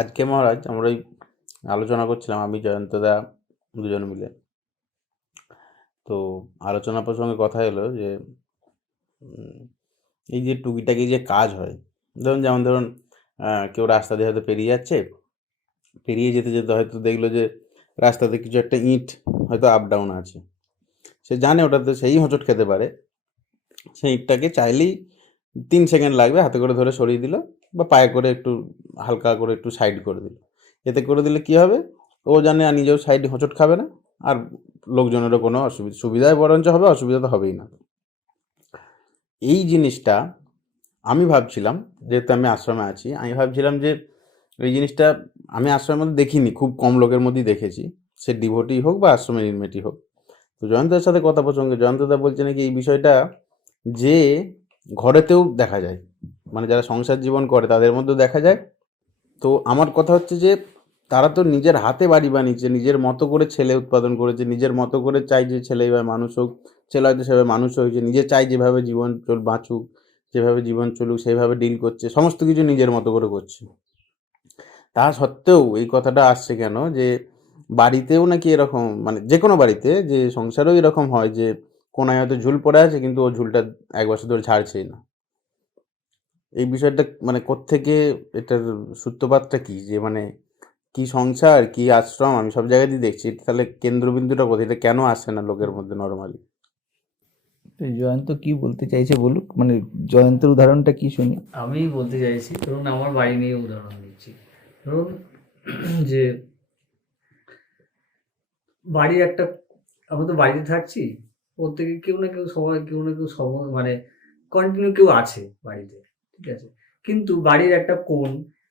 আজকে মহারাজ আমরা ওই আলোচনা করছিলাম, আমি জয়ন্তদা দুজন মিলে। তো আলোচনা প্রসঙ্গে কথা এলো যে এই যে টুকিটাকি যে কাজ হয়, ধরুন যেমন ধরুন কেউ রাস্তা দিয়ে হয়তো পেরিয়ে যাচ্ছে, পেরিয়ে যেতে যেতে হয়তো দেখল যে রাস্তাতে কিছু একটা ইঁট হয়তো আপ ডাউন আছে। সে জানে ওটাতে সেই হোঁচট খেতে পারে। সেই ইঁটটাকে চাইলেই তিন সেকেন্ড লাগবে, হাতে করে ধরে সরিয়ে দিল বা পায়ে করে একটু হালকা করে একটু সাইড করে দিল। এতে করে দিলে কি হবে? ও জানে আর নিজেও সাইড হোঁচট খাবে না, আর লোকজনেরও কোনো অসুবিধা সুবিধায় বরঞ্চ হবে, অসুবিধা তো হবেই না। এই জিনিসটা আমি ভাবছিলাম, যেহেতু আমি আশ্রমে আছি, আমি ভাবছিলাম যে এই জিনিসটা আমি আশ্রমের মধ্যে দেখিনি, খুব কম লোকের মধ্যেই দেখেছি। সে ডিভোটি হোক বা আশ্রমের ইনমেটি হোক। তো জয়ন্তদার সাথে কথা প্রসঙ্গে, জয়ন্তদা বলছে নাকি এই বিষয়টা যে ঘরেতেও দেখা যায়। মানে যারা সংসার জীবন করে তাদের মধ্যেও দেখা যায়। তো আমার কথা হচ্ছে যে, তারা তো নিজের হাতে বাড়ি বানিয়েছে, নিজের মতো করে ছেলে উৎপাদন করেছে, নিজের মতো করে চাই যে ছেলে এবার মানুষ হোক, ছেলে হয়তো সেভাবে মানুষ হয়েছে, নিজে চাই যেভাবে জীবন চল, বাঁচুক, যেভাবে জীবন চলুক সেইভাবে ডিল করছে, সমস্ত কিছু নিজের মতো করে করছে। তা সত্ত্বেও এই কথাটা আসছে কেন? যে বাড়িতেও নাকি এরকম মানে যে কোনো বাড়িতে যে সংসারেও এরকম হয় যে কোনায় হয়তো ঝুল পড়ে আছে কিন্তু ও ঝুলটা এক বছর ধরে ছাড়ছেই না। এই বিষয়টা মানে কোত্থেকে এটার সূত্রপাতটা কি? যে মানে কি সংসার কি আশ্রম আমি সব জায়গাতেই দেখছি তাহলে কেন্দ্রবিন্দুটা কোথায়? এটা কেন আসে না লোকের মধ্যে নর্মালি তো জয়ন্ত কি বলতে চাইছে বলুক? মানে জয়ন্তের উদাহরণটা কি শুনি? আমি বলতে চাইছি ধরুন আমার বাড়ি নিয়ে উদাহরণ দিচ্ছি। ধরুন যে বাড়ির একটা আমি তো বাড়িতে থাকছি প্রত্যেকে কেউ না কেউ সবাই, কেউ না কেউ সময় মানে কন্টিনিউ কেউ আছে বাড়িতে, ঠিক আছে? কিন্তু বাড়ির একটা কোণ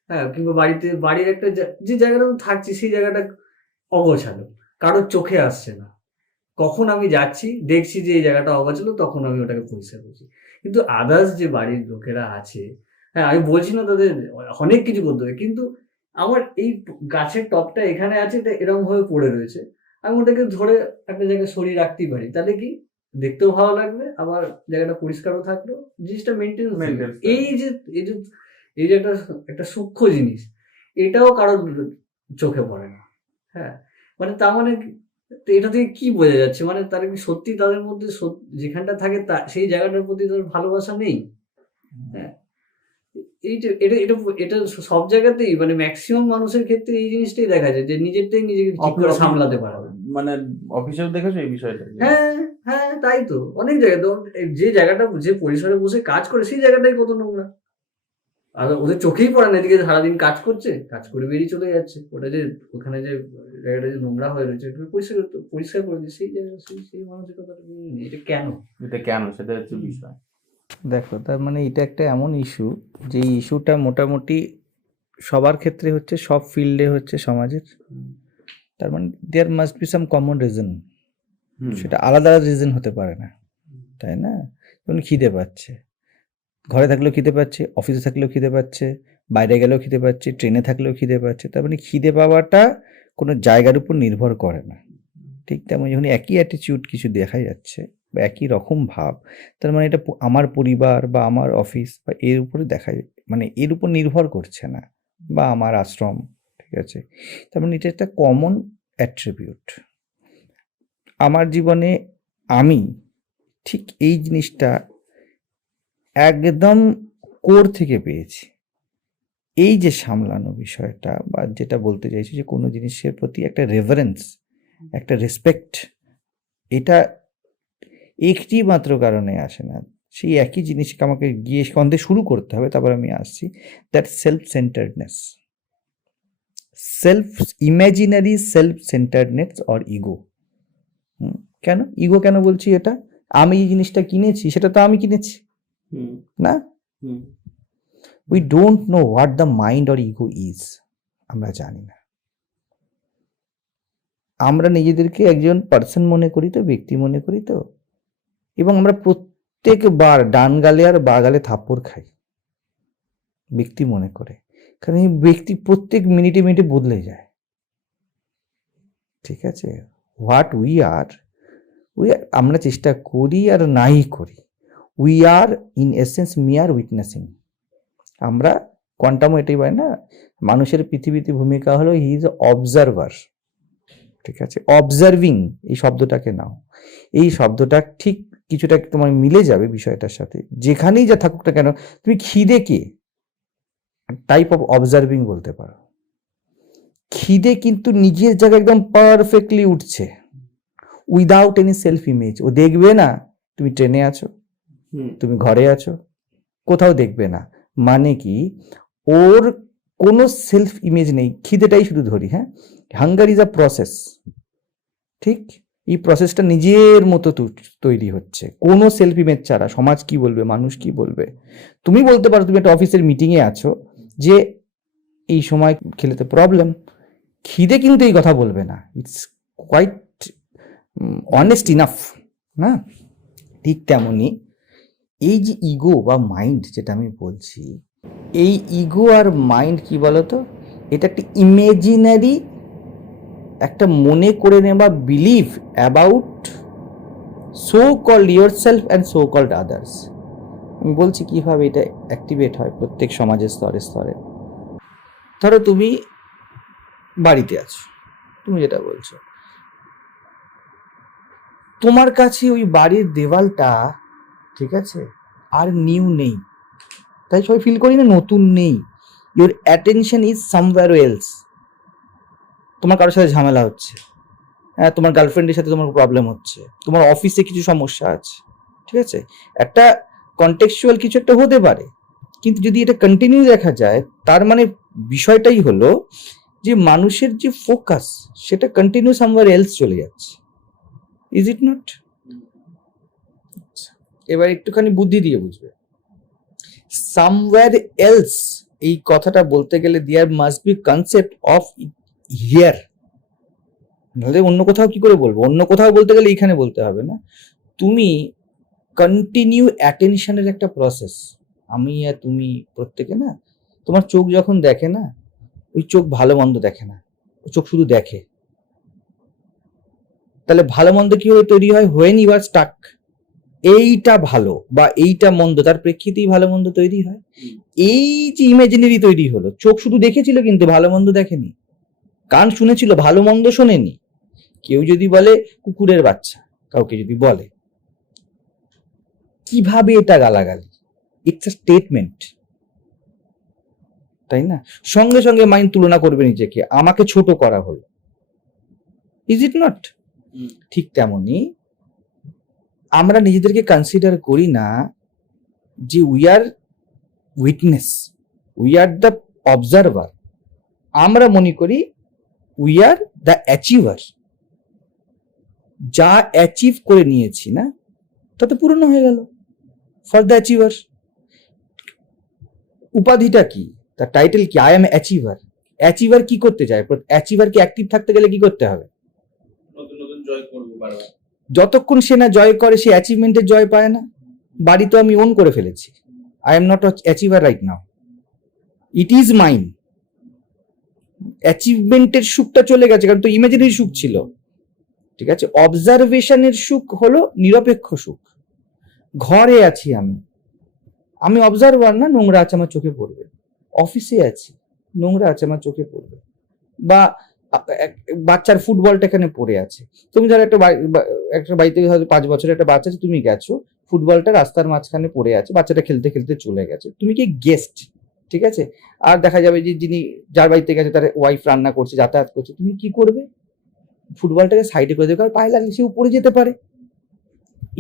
হ্যাঁ কিংবা বাড়িতে, বাড়ির একটা যে জায়গাটা থাকছি সেই জায়গাটা অগোছালো, কারোর চোখে আসছে না। কখন আমি যাচ্ছি, দেখছি যে এই জায়গাটা অগোছালো, তখন আমি ওটাকে পরিষ্কার করছি। কিন্তু আদার্স যে বাড়ির লোকেরা আছে হ্যাঁ আমি বলছি না তাদের, অনেক কিছু করতে হবে, কিন্তু আমার এই গাছের টপটা এখানে আছে, এটা এরকম ভাবে পড়ে রয়েছে। আমি ওটাকে ধরে একটা জায়গায় সরিয়ে রাখতেই পারি। তাহলে কি? দেখতেও ভালো লাগবে আবার জায়গাটা পরিষ্কারও থাকল। জিনিসটা মেনটেন এই যে এই যে এই যে একটা একটা সূক্ষ্ম জিনিস এটাও কারোর চোখে পড়ে না। হ্যাঁ? মানে তার মানে এটা থেকে কি বোঝা যাচ্ছে? মানে তারা কি সত্যি তাদের মধ্যে যেখানটা থাকে তা সেই জায়গাটার প্রতি তাদের ভালোবাসা নেই? হ্যাঁ? এই যে এটা এটা এটা সব জায়গাতেই মানে ম্যাক্সিমাম মানুষের ক্ষেত্রে এই জিনিসটাই দেখা যায় যে নিজেরটাই নিজেকে ঠিক করে সামলাতে পারে। মানে অফিসেও দেখেছ এই বিষয়টা? হ্যাঁ হ্যাঁ তাই তো। অনেক জায়গায় তো এই যে জায়গাটা যে পরিসরে বসে কাজ করে সেই জায়গাটাই কত নোংরা। আর ওদের চোখেই পড়ে না এদিকে সারাদিন কাজ করছে কাজ করে বেরিয়ে চলে যাচ্ছে। ওটা যে ওখানে যে জায়গাটা যে নোংরা হয়ে রয়েছে একটু পরিষ্কার পরিষ্কার করে দিচ্ছে সেই জায়গা সেই সেই মানসিকতাটা নেই। এটা কেন? এটা কেন? সেটা হচ্ছে বিষয়। দেখো তার মানে এটা একটা এমন ইস্যু যে ইস্যুটা মোটামুটি সবার ক্ষেত্রে হচ্ছে সব ফিল্ডে হচ্ছে সমাজের। তার মানে there must be some common reason সেটা আলাদা আলাদা রিজন হতে পারে না তাই না? যেমন খিদে পাচ্ছে। ঘরে থাকলেও খিদে পাচ্ছে অফিসে থাকলেও খিদে পাচ্ছে বাইরে গেলেও খিদে পাচ্ছে ট্রেনে থাকলেও খিদে পাচ্ছে তার মানে খিদে পাওয়াটা কোনো জায়গার উপর নির্ভর করে না। ঠিক তেমন যখন একই অ্যাটিটিউড কিছু দেখা যাচ্ছে বা একই রকম ভাব তার মানে এটা আমার পরিবার বা আমার অফিস বা এর উপরে দেখা মানে এর উপর নির্ভর করছে না বা আমার আশ্রম ঠিক আছে তার মানে এটা একটা কমন অ্যাট্রিবিউট আমার জীবনে আমি ঠিক এই জিনিসটা একদম কোর থেকে পেয়েছি। এই যে সামলানো বিষয়টা বা যেটা বলতে চাইছি যে কোনো জিনিসের প্রতি একটা রেভারেন্স একটা রেসপেক্ট এটা একটি মাত্র কারণে আসে না। সেই একই জিনিসকে আমাকে গিয়ে কন্দে শুরু করতে হবে, তারপর আমি আসছি that self centredness self imaginary self centredness or ego কেন? ইগো কেন বলছি এটা? আমি এই জিনিসটা কিনেছি সেটা তো আমি কিনেছি। না? We don't know what the mind or ego is আমরা জানি না। আমরা নিজেদেরকে একজন পার্সন মনে করি তো ব্যক্তি মনে করি তো। এবং আমরা প্রত্যেকবার ডান গালে আর বা গালে থাপ্পড় খাই। ব্যক্তি মনে করে। কারণ এই ব্যক্তি প্রত্যেক মিনিটে মিনিটে বদলে যায়। ঠিক আছে? What we are we are আমরা চেষ্টা করি আর নাই করি। We are in essence me are witnessing আমরা কোয়ান্টামও এটাই পাই না, মানুষের পৃথিবীতে ভূমিকা হলো হি ইজ অবজারভার ঠিক আছে? অবজার্ভিং এই শব্দটাকে নাও। এই শব্দটা ঠিক কিছুটা তোমার মিলে যাবে বিষয়টার সাথে। যেখানেই যা থাকুক না কেন, তুমি খিদেকে টাইপ অফ অবজার্ভিং বলতে পারো। খিদে কিন্তু নিজের জায়গায় একদম পারফেক্টলি উঠছে। উইদাউট এনি সেলফ ইমেজ ও দেখবে না তুমি ট্রেনে আছো তুমি ঘরে আছো কোথাও দেখবে না। মানে কি? ওর কোনো সেলফ ইমেজ নেই। খিদেটাই শুধু ধরি হ্যাঁ? হাঙ্গার ইজ আ প্রসেস ঠিক? এই প্রসেসটা নিজের মতো তৈরি হচ্ছে। কোনো সেলফ ইমেজ ছাড়া। সমাজ কি বলবে? মানুষ কি বলবে? তুমি বলতে পারো তুমি একটা অফিসের মিটিংয়ে আছো। যে এই সময় খেলেতে প্রবলেম খিদে কিন্তু এই কথা বলবে না। ইটস কোয়াইট অনেস্ট ইনাফ না? ঠিক তেমনই এই যে ইগো বা মাইন্ড যেটা আমি বলছি, এই ইগো আর মাইন্ড কি বলতো? এটা একটা ইমেজিনারি একটা মনে করে নেওয়া believe about so called yourself and so called others বলছি কীভাবে এটা অ্যাক্টিভেট হয় প্রত্যেক সমাজের স্তরে স্তরে। ধরো তুমি বাড়িতে আছো, তুমি যেটা বলছো। তোমার কাছে ওই বাড়ির দেওয়ালটা, ঠিক আছে, আর নিউ নেই। তাই সবাই ফিল করি না নতুন নেই। Your attention is somewhere else তোমার কারোর সাথে ঝামেলা হচ্ছে। হ্যাঁ তোমার গার্লফ্রেন্ডের সাথে তোমার প্রবলেম হচ্ছে। তোমার অফিসে কিছু সমস্যা আছে। ঠিক আছে? একটা কন্টেক্সচুয়াল কিছু একটা হতে পারে। কিন্তু যদি এটা কন্টিনিউ দেখা যায়, তার মানে বিষয়টাই হলো যে মানুষের যে ফোকাস সেটা কন্টিনিউ সামওয়্যার এলস চলে যাচ্ছে। ইজ ইট নট এবার একটুখানি বুদ্ধি দিয়ে বুঝবে। সামওয়্যার এলস এই কথাটা বলতে গেলে there must be concept of here নাহলে অন্য কোথাও কি করে বলব? অন্য কোথাও বলতে গেলে এইখানে বলতে হবে না। তুমি কন্টিনিউ অ্যাটেনশনের একটা প্রসেস আমি আর তুমি প্রত্যেকে না, তোমার চোখ যখন দেখে না, ওই চোখ ভালো মন্দ দেখে না। ওই চোখ শুধু দেখে। তাহলে ভালো মন্দ কীভাবে তৈরি হয়? হোয়েন ইউ স্টাক এইটা ভালো বা এইটা মন্দ, তার প্রেক্ষিতেই ভালো মন্দ তৈরি হয়। এই যে ইমাজিনারি তৈরি হলো, চোখ শুধু দেখেছিল কিন্তু ভালো মন্দ দেখেনি। কান শুনেছিল, ভালো মন্দ শোনেনি। কেউ যদি বলে কুকুরের বাচ্চা, কাউকে যদি বলে। কীভাবে এটা গালাগালি? ইটস আ স্টেটমেন্ট তাই না? সঙ্গে সঙ্গে মাইন্ড তুলনা করবে নিজেকে। আমাকে ছোট করা হলো। ইজ ইট নট ঠিক তেমনি আমরা নিজেদেরকে কনসিডার করি না যে we are witness we are the observer আমরা মনে করি উই আর দ্য অ্যাচিভার যা অ্যাচিভ করে নিয়েছি না তাতে পূর্ণ হয়ে গেল। ফর দ্য অ্যাচিভার উপাধিটা কি? তার টাইটেল কি? আই এম অ্যাচিভার অ্যাচিভার কি করতে চায়? অ্যাচিভার কি অ্যাক্টিভ থাকতে গেলে কি করতে হবে? যতক্ষণ সে না জয় করে সে অ্যাচিভমেন্টের জয় পায় না। বাড়ি তো আমি ওন করে ফেলেছি। I am not achiever right now it is mine অ্যাচিভমেন্টের সুখটা চলে গেছে কারণ তো ইমেজিনারি সুখ ছিল। ঠিক আছে? অবজারভেশনের সুখ হলো নিরপেক্ষ সুখ। ঘরে আছি আমি। আমি অবজারভার না, নোংরা আছে আমার চোখে পড়বে। অফিসে আছি, নোংরা আছে আমার চোখে পড়বে। বা বাচ্চার ফুটবলটা এখানে পড়ে আছে। তুমি ধরো একটা একটা বাড়িতে হয়তো পাঁচ বছরের একটা বাচ্চা আছে, তুমি গেছো, ফুটবলটা রাস্তার মাঝখানে পড়ে আছে, বাচ্চাটা খেলতে খেলতে চলে গেছে। তুমি কি গেস্ট ঠিক আছে? আর দেখা যাবে যে যিনি যার বাড়িতে গেছে, তার ওয়াইফ রান্না করছে, যাতায়াত করছে, তুমি কি করবে? ফুটবলটাকে সাইডে করে দেবে, কারণ পায়ে লাগলে সে পড়ে যেতে পারে।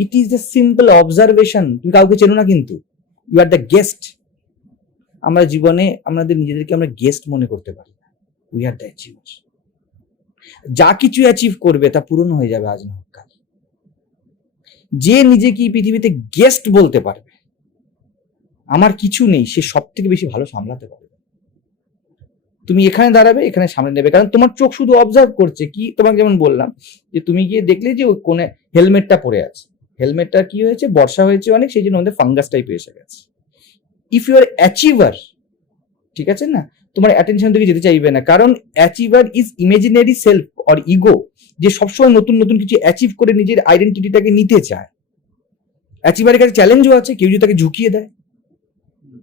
It is the simple observation তুমি কাউকে চেনো না কিন্তু। ইউ আর দ্য গেস্ট আমরা জীবনে আমাদের নিজেদেরকে আমরা গেস্ট মনে করতে পারি উই আর দ্য অ্যাচিভার যা কিছু অ্যাচিভ করবে তা পূরণ হয়ে যাবে আজ না হোক কাল যে নিজেকে পৃথিবীতে গেস্ট বলতে পারবে, আমার কিছু নেই, সে সব থেকে বেশি ভালো সামলাতে পারবে। তুমি এখানে দাঁড়াবে, এখানে সামনে নেবে। কারণ তোমার চোখ শুধু অবজার্ভ করছে। কি তোমাকে যেমন বললাম, যে তুমি গিয়ে দেখলে যে ওই কোনে হেলমেটটা পরে আছে। হেলমেটটা কি হয়েছে? বর্ষা হয়েছে অনেক, সেই জন্য আমাদের ফাঙ্গাস টাইপ এসে গেছে। ইফ ইউ আর অ্যাচিভার ঠিক আছে না? তোমার অ্যাটেনশন থেকে যেতে চাইবে না। কারণ achiever is imaginary self or ego যে সবসময় নতুন নতুন কিছু অ্যাচিভ করে নিজের আইডেন্টিটিটাকে নিতে চায়। অ্যাচিভারের কাছে চ্যালেঞ্জও আছে, কেউ যদি তাকে ঝুঁকিয়ে দেয়।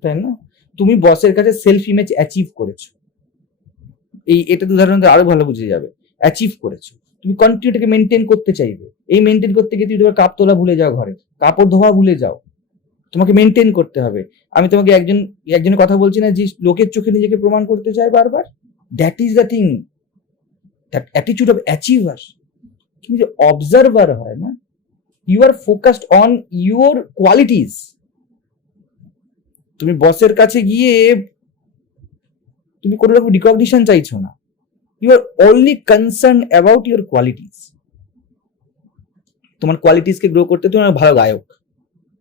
তাই না? তুমি বসের কাছে সেলফ ইমেজ অ্যাচিভ করেছ। এই, এটা তো উদাহরণ আরও ভালো বুঝে যাবে। অ্যাচিভ করেছ। তুমি কন্টিনিউটাকে মেনটেন করতে চাইবে। এই মেনটেন করতে গিয়ে তুমি তোমার কাপ তোলা ভুলে যাও ঘরে। কাপড় ধোয়া ভুলে যাও। তোমাকে মেনটেন করতে হবে। আমি তোমাকে একজন, একজনের কথা বলছি না যে লোকের চোখে নিজেকে প্রমাণ করতে চায় বারবার। That is the thing that অ্যাটিচিউড of achiever তুমি যে অবজারভার হয় না you are focused on your qualities তুমি বসের কাছে গিয়ে তুমি কোনো রকম রিকগনিশন চাইছো না। You are only concern about your qualities তোমার কোয়ালিটিসকে গ্রো করতে তুমি ভালো গায়ক,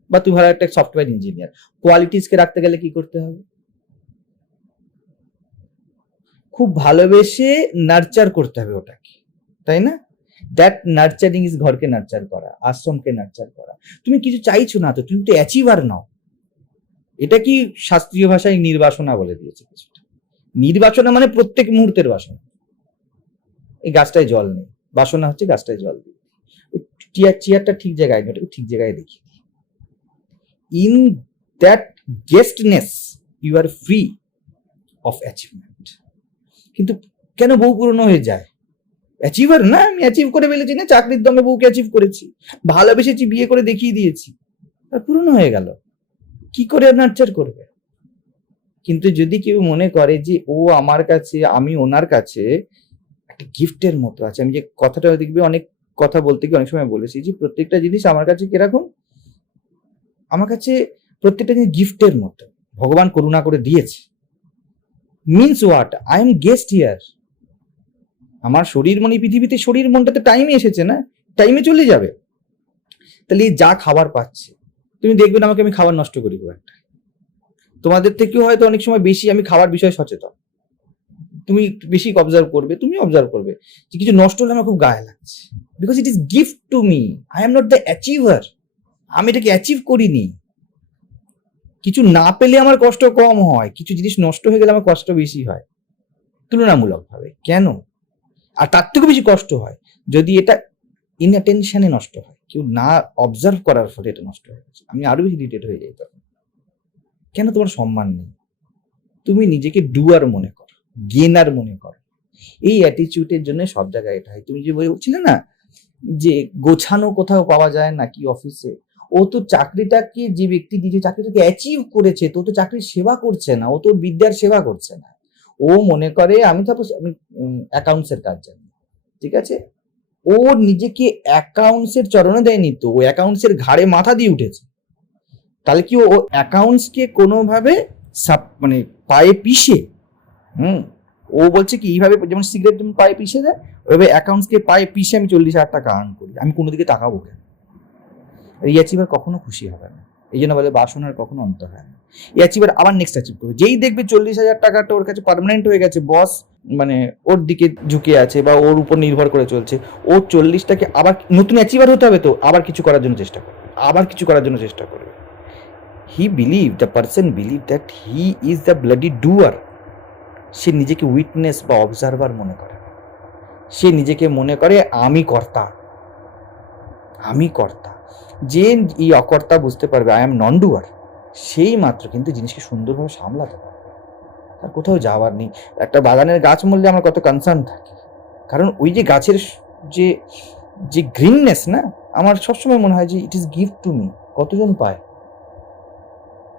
বা তুমি ভালো একটা সফটওয়্যার ইঞ্জিনিয়ার কোয়ালিটিসকে রাখতে গেলে কি করতে হবে? খুব ভালোবেসে নার্চার করতে হবে ওটাকে, তাই না? দ্যাট নার্চারিং ইজ ঘরকে নার্চার করা, আশ্রমকে নার্চার করা। তুমি কিছু চাইছো না তো, তুমি তো অ্যাচিভার নাও। এটা কি শাস্ত্রীয় ভাষায় নির্বাসনা বলে দিয়েছে কিছুটা। নির্বাসনা মানে প্রত্যেক মুহূর্তের বাসনা। এই গাছটায় জল নেই। বাসনা হচ্ছে গাছটায় জল দিই। চেয়ার চেয়ারটা ঠিক জায়গায় নেই, ওটাকে ঠিক জায়গায় দেখি। In that guestness you are free of achievement কিন্তু কেন বউ পুরনো হয়ে যায়? অ্যাচিভার না, আমি অ্যাচিভ করে ফেলেছি না, চাকরির দমে বউকে অ্যাচিভ করেছি। ভালোবেসেছি, বিয়ে করে দেখিয়ে দিয়েছি। আর পুরনো হয়ে গেল। কি করে নার্চার করবে? কিন্তু যদি কেউ মনে করে যে, ও আমার কাছে, আমি ওনার কাছে একটা গিফটের মতো আছে। আমি যে কথাটা দেখবে অনেক কথা বলতে গিয়ে অনেক সময় বলেছি যে প্রত্যেকটা জিনিস আমার কাছে কীরকম? আমার কাছে প্রত্যেকটা জিনিস গিফটের মতো। ভগবান করুণা করে দিয়েছে। Means what I am guest here আমার শরীর মনে পৃথিবীতে শরীর মনটা তো টাইমে এসেছে না? টাইমে চলে যাবে। তাহলে যা খাবার পাচ্ছে, তুমি দেখবে না আমাকে আমি খাবার নষ্ট করি খুব একটা। তোমাদের থেকেও হয়তো অনেক সময় বেশি আমি খাবার বিষয়ে সচেতন। তুমি বেশি অবজার্ভ করবে তুমি অবজার্ভ করবে যে কিছু নষ্ট হলে আমার খুব গায়ে লাগছে। Because it is gift to me I am not the achiever আমি এটাকে অ্যাচিভ করিনি। কিছু না পেলে আমার কষ্ট কম হয়, কিছু জিনিস নষ্ট হয়ে গেলে আমার কষ্ট বেশি হয়। তুলনামূলকভাবে, কেন? আর তার থেকেও বেশি কষ্ট হয়, যদি এটা ইনঅ্যাটেনশনে নষ্ট হয়, কেউ না অবজার্ভ করার ফলে এটা নষ্ট হয়ে গেছে। আমি আরও বেশি ইরিটেট হয়ে যাই তখন। কেন তোমার সম্মান নেই? তুমি নিজেকে ডুয়ার মনে করো। গেনার মনে করো। এই অ্যাটিচিউডের জন্য সব জায়গায় এটা হয়। তুমি যে বলছিলে না যে গোছানো কোথাও পাওয়া যায় নাকি অফিসে ও তো চাকরিটাকে যে ব্যক্তি দিয়ে চাকরিটাকে অ্যাচিভ করেছে, তো তো চাকরির সেবা করছে না, ও তো বিদ্যার সেবা করছে না। ও মনে করে আমি সাপোজ আমি অ্যাকাউন্টস এর কাজ জানি, ঠিক আছে? ও নিজেকে অ্যাকাউন্টস এর চরণে দেয়নি তো, ও অ্যাকাউন্টস এর ঘাড়ে মাথা দিয়ে উঠেছে। তাহলে কি ও অ্যাকাউন্টস কে কোনোভাবে সাপ- মানে পায়ে পিষে? হুম? ও বলছে কি, এইভাবে যেমন সিগারেট যেমন পায়ে পিষে দেয়, ওইভাবে অ্যাকাউন্টস কে পায়ে পিষে আমি চল্লিশ হাজার টাকা আর্ন করি। আমি কোনো দিকে তাকাবো কেন? এই অ্যাচিভার কখনো খুশি হবে না। এই জন্য বলে বাসনার কখনো অন্ত হয় না। এই অ্যাচিভার আবার নেক্সট অ্যাচিভ করবে। যেই দেখবে চল্লিশ হাজার টাকাটা ওর কাছে পার্মানেন্ট হয়ে গেছে বস মানে ওর দিকে ঝুঁকে আছে বা ওর উপর নির্ভর করে চলছে, ও চল্লিশটাকে আবার নতুন অ্যাচিভার হতে হবে তো, আবার কিছু করার জন্য চেষ্টা করবে। আবার কিছু করার জন্য চেষ্টা করবে। He believe the person believe that he is the bloody doer সে নিজেকে উইটনেস বা অবজারভার মনে করে। সে নিজেকে মনে করে, আমি কর্তা। আমি কর্তা। যে এই অকর্তা বুঝতে পারবে আই এম নন ডুয়ার সেই মাত্র কিন্তু জিনিসকে সুন্দরভাবে সামলাতে পারবে। আর কোথাও যাওয়ার নেই। একটা বাগানের গাছ মূল্যে আমার কত কনসার্ন থাকে। কারণ ওই যে গাছের যে যে গ্রিননেস না, আমার সবসময় মনে হয় যে it is gift to me কতজন পায়?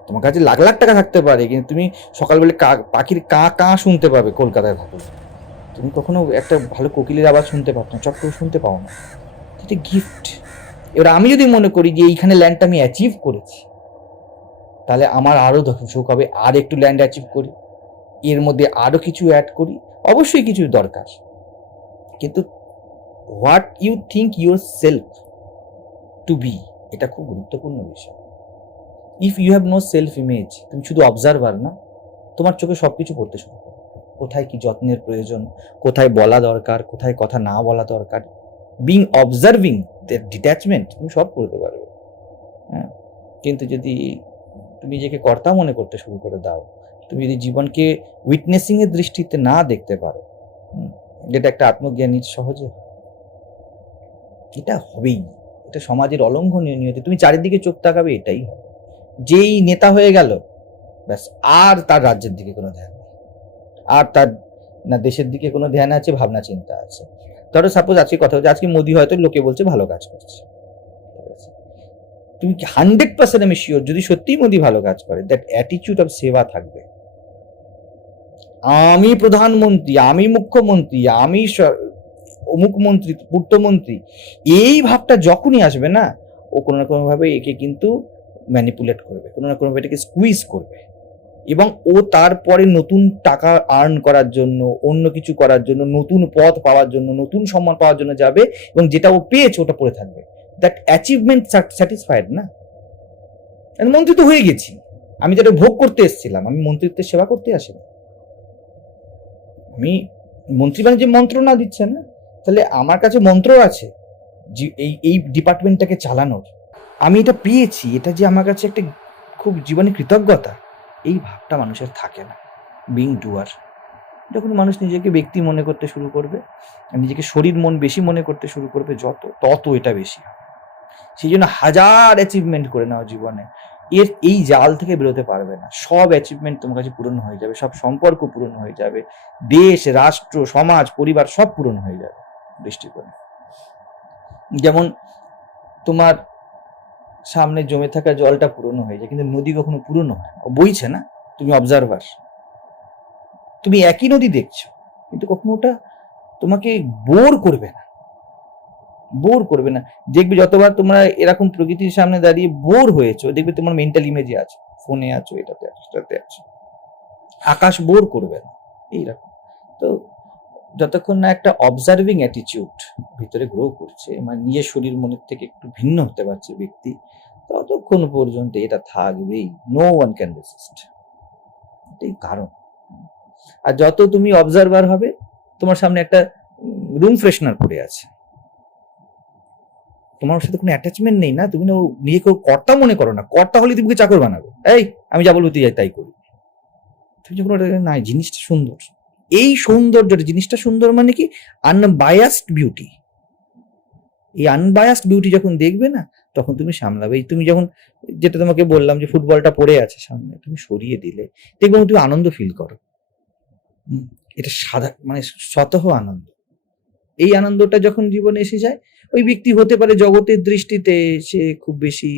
তোমার কাছে লাখ লাখ টাকা থাকতে পারে, কিন্তু তুমি সকালবেলা কা- পাখির কা কা শুনতে পাবে কলকাতায় থাকো তুমি কখনো একটা ভালো কোকিলের আওয়াজ শুনতে পারতো না, চট করে শুনতে পাও না। এটা গিফট এবার আমি যদি মনে করি যে এইখানে ল্যান্ডটা আমি অ্যাচিভ করেছি, তাহলে আমার আরও শোক হবে, আর একটু ল্যান্ড অ্যাচিভ করি, এর মধ্যে আরও কিছু অ্যাড করি, অবশ্যই কিছু দরকার। কিন্তু what you think yourself to be এটা খুব গুরুত্বপূর্ণ বিষয়। If you have no self image তুমি শুধু অবজারভার না, তোমার চোখে সব কিছু পড়তে শুরু করবে। কোথায় কি যত্নের প্রয়োজন, কোথায় বলা দরকার, কোথায় কথা না বলা দরকার বিং অবজার্ভিং ডিট্যাচমেন্ট তুমি সব করতে পারবে। হ্যাঁ? কিন্তু যদি তুমি নিজেকে কর্তা মনে করতে শুরু করে দাও, তুমি যদি জীবনকে উইটনেসিংয়ের দৃষ্টিতে না দেখতে পারো যেটা একটা আত্মজ্ঞানী সহজে এটা হবেই। এটা সমাজের অলঙ্ঘনীয় নিয়তি। তুমি চারিদিকে চোখ তাকাবে, এটাই হবে। যেই নেতা হয়ে গেল, ব্যাস, আর তার রাজ্যের দিকে কোনো ধ্যান নেই। আর তার না দেশের দিকে কোনো ধ্যান আছে, ভাবনা, চিন্তা আছে। ধরো সাপোজ আজকে কথা হচ্ছে আজকে মোদি হয়তো লোকে বলছে ভালো কাজ করছে? তুমি হান্ড্রেড পার্সেন্ট আমি শিওর যদি সত্যিই মোদি ভালো কাজ করে দ্যাট অ্যাটিচিউড অফ সেবা থাকবে। আমি প্রধানমন্ত্রী, আমি মুখ্যমন্ত্রী, আমি অমুক মন্ত্রী পূর্তমন্ত্রী এই ভাবটা যখনই আসবে না, ও কোনো না কোনোভাবে একে কিন্তু ম্যানিপুলেট করবে। কোনো না কোনোভাবে এটাকে স্কুইজ করবে। এবং ও তারপরে নতুন টাকা আর্ন করার জন্য, অন্য কিছু করার জন্য, নতুন পথ পাওয়ার জন্য, নতুন সম্মান পাওয়ার জন্য যাবে এবং যেটা ও পেয়েছে ওটা পড়ে থাকবে। দ্যাট অ্যাচিভমেন্ট স্যাটিসফাইড না? আমি মন্ত্রী তো হয়ে গেছি। আমি যেটা ভোগ করতে এসেছিলাম, আমি মন্ত্রিত্বের সেবা করতে আসিনি। আমি মন্ত্রী মানে যে মন্ত্র না দিচ্ছে না, তাহলে আমার কাছে মন্ত্র আছে যে এই এই ডিপার্টমেন্টটাকে চালানোর। আমি এটা পেয়েছি, এটা যে আমার কাছে একটা খুব জীবনে কৃতজ্ঞতা, এই ভাবটা মানুষের থাকে না। বিং ডুয়ার যখন মানুষ নিজেকে ব্যক্তি মনে করতে শুরু করবে, নিজেকে শরীর মন বেশি মনে করতে শুরু করবে, যত, তত এটা বেশি সেই জন্য হাজার অ্যাচিভমেন্ট করে নেওয়া জীবনে। এর, এই জাল থেকে বেরোতে পারবে না। সব অ্যাচিভমেন্ট তোমার কাছে পূরণ হয়ে যাবে, সব সম্পর্ক পূরণ হয়ে যাবে। দেশ, রাষ্ট্র, সমাজ, পরিবার সব পূরণ হয়ে যাবে। দৃষ্টিকোণে। যেমন তোমার সামনে জমে থাকা জলটা পূরণ হয়ে যায়, কিন্তু নদী কখনো পূরণ হয় বইছে না, তুমি অবজারভার তুমি একই নদী দেখছ, কিন্তু কখনো ওটা তোমাকে বোর করবে না। বোর করবে না। দেখবে যতবার তোমরা এরকম প্রকৃতির সামনে দাঁড়িয়ে বোর হয়েছো, দেখবে তোমার মেন্টাল ইমেজে আছো। ফোনে আছো, এটাতে আছো, সেটাতে আছো। আকাশ বোর করবে না, এইরকম। তো যতক্ষণ না একটা অবজার্ভিং অ্যাটিটিউড ভিতরে গ্রো করছে মানে নিজের শরীর মনের থেকে একটু ভিন্ন হতে পারছে ব্যক্তি, ততক্ষণ পর্যন্ত এটা থাকবেই। নো ওয়ান ক্যান রেসিস্ট এটাই কারণ। আর যত তুমি অবজারভার হবে, তোমার সামনে একটা রুম ফ্রেশনার পড়ে আছে। তোমার সাথে কোনো অ্যাটাচমেন্ট নেই না, তুমি না নিজেকে কর্তা মনে করো না। কর্তা হলে তুমি চাকর বানাবে? এই, আমি যা বলব তুই তাই করি। তুমি যখন ওটা, না জিনিসটা সুন্দর। এই সৌন্দর্যটা, জিনিসটা সুন্দর মানে কি? আনবায়াসড বিউটি এই আনবায়াসড বিউটি যখন দেখবে না, তখন তুমি সামলাবে। তুমি যখন, যেটা তোমাকে বললাম যে ফুটবলটা পড়ে আছে সামনে, তুমি সরিয়ে দিলে, দেখবে তুমি আনন্দ ফিল করো। এটা সাদা মানে স্বতঃ আনন্দ। এই আনন্দটা যখন জীবনে এসে যায়, ওই ব্যক্তি হতে পারে জগতের দৃষ্টিতে সে খুব বেশি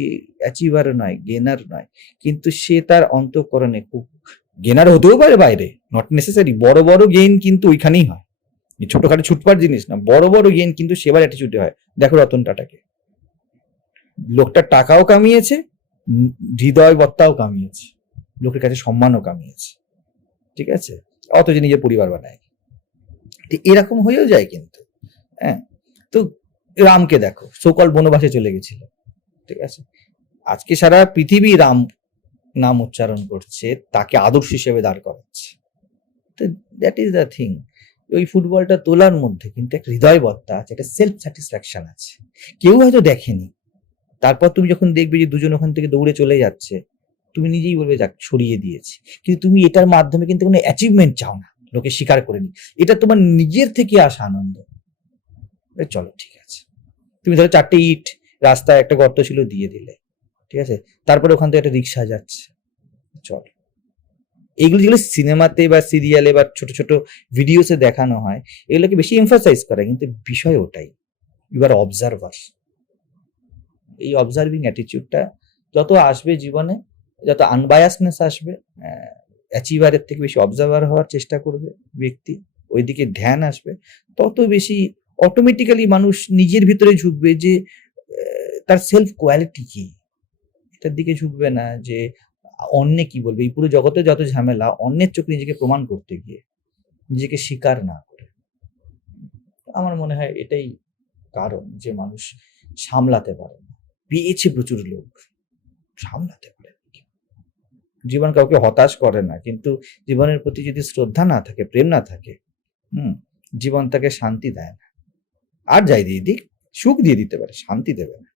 অ্যাচিভার নয় গেনার নয়, কিন্তু সে তার অন্তঃকরণে খুব গেনার হতেও পারে বাইরে নট নেসেসারি বড় বড় গেইন কিন্তু ওইখানেই হয়। ছোটখাটো ছুটপার জিনিস না, বড় বড় গেইন কিন্তু সেবার অ্যাটিচিউডে হয়। দেখো রতন টাটাকে। লোকটা টাকাও কামিয়েছে, হৃদয় বত্তাও কামিয়েছে, লোকের কাছে সম্মানও কামিয়েছে, ঠিক আছে? অত যে নিজের পরিবার বানায় এরকম হয়েও যায় কিন্তু হ্যাঁ? তো রামকে দেখো সকল বনবাসে চলে গেছিল, ঠিক আছে? আজকে সারা পৃথিবী রাম নাম উচ্চারণ করছে, তাকে আদর্শ হিসেবে দাঁড় করাচ্ছে। তো দ্যাট ইজ দ্য থিং ওই ফুটবলটা তোলার মধ্যে কিন্তু একটা হৃদয়বত্তা আছে, একটা সেলফ স্যাটিসফ্যাকশন আছে। কেউ হয়তো দেখেনি। তারপর তুমি যখন দেখবে যে দুজন ওখান থেকে দৌড়ে চলে যাচ্ছে, তুমি নিজেই বলবে, যাক সরিয়ে দিয়েছি। কিন্তু তুমি এটার মাধ্যমে কিন্তু কোনো অ্যাচিভমেন্ট চাও না, লোকে স্বীকার করে নি এটা তোমার নিজের থেকে আসা আনন্দ। চলো, ঠিক আছে। তুমি ধরো চারটে ইট, রাস্তায় একটা গর্ত ছিল, দিয়ে দিলে। ঠিক আছে? তারপরে ওখান থেকে একটা রিক্সা যাচ্ছে। চল। এইগুলো যেগুলো সিনেমাতে বা সিরিয়ালে বা ছোট ছোট ভিডিওসে দেখানো হয়, এগুলোকে বেশি এমফাসাইজ করে, কিন্তু বিষয় ওটাই। ইউ আর অবজারভার এই অবজার্ভিং অ্যাটিটিউডটা যত আসবে জীবনে, যত আনবায়াসনেস আসবে অ্যাচিভারের থেকে বেশি অবজার্ভার হওয়ার চেষ্টা করবে ব্যক্তি, ওইদিকে ধ্যান আসবে, তত বেশি অটোমেটিক্যালি মানুষ নিজের ভিতরে ঝুঁকবে যে তার সেলফ কোয়ালিটি কি? এটার দিকে ঝুঁকবে না যে, অন্যে কি বলবে? এই পুরো জগতে যত ঝামেলা, অন্যের চোখে নিজেকে প্রমাণ করতে গিয়ে নিজেকে স্বীকার না করে। আমার মনে হয় এটাই কারণ যে মানুষ সামলাতে পারে না। পেয়েছে প্রচুর লোক, সামলাতে পারে জীবন কাউকে হতাশ করে না, কিন্তু জীবনের প্রতি যদি শ্রদ্ধা না থাকে, প্রেম না থাকে, হুম, জীবন তাকে শান্তি দেয় না। আর যাই দিয়ে দিক, সুখ দিয়ে দিতে পারে, শান্তি দেবে না।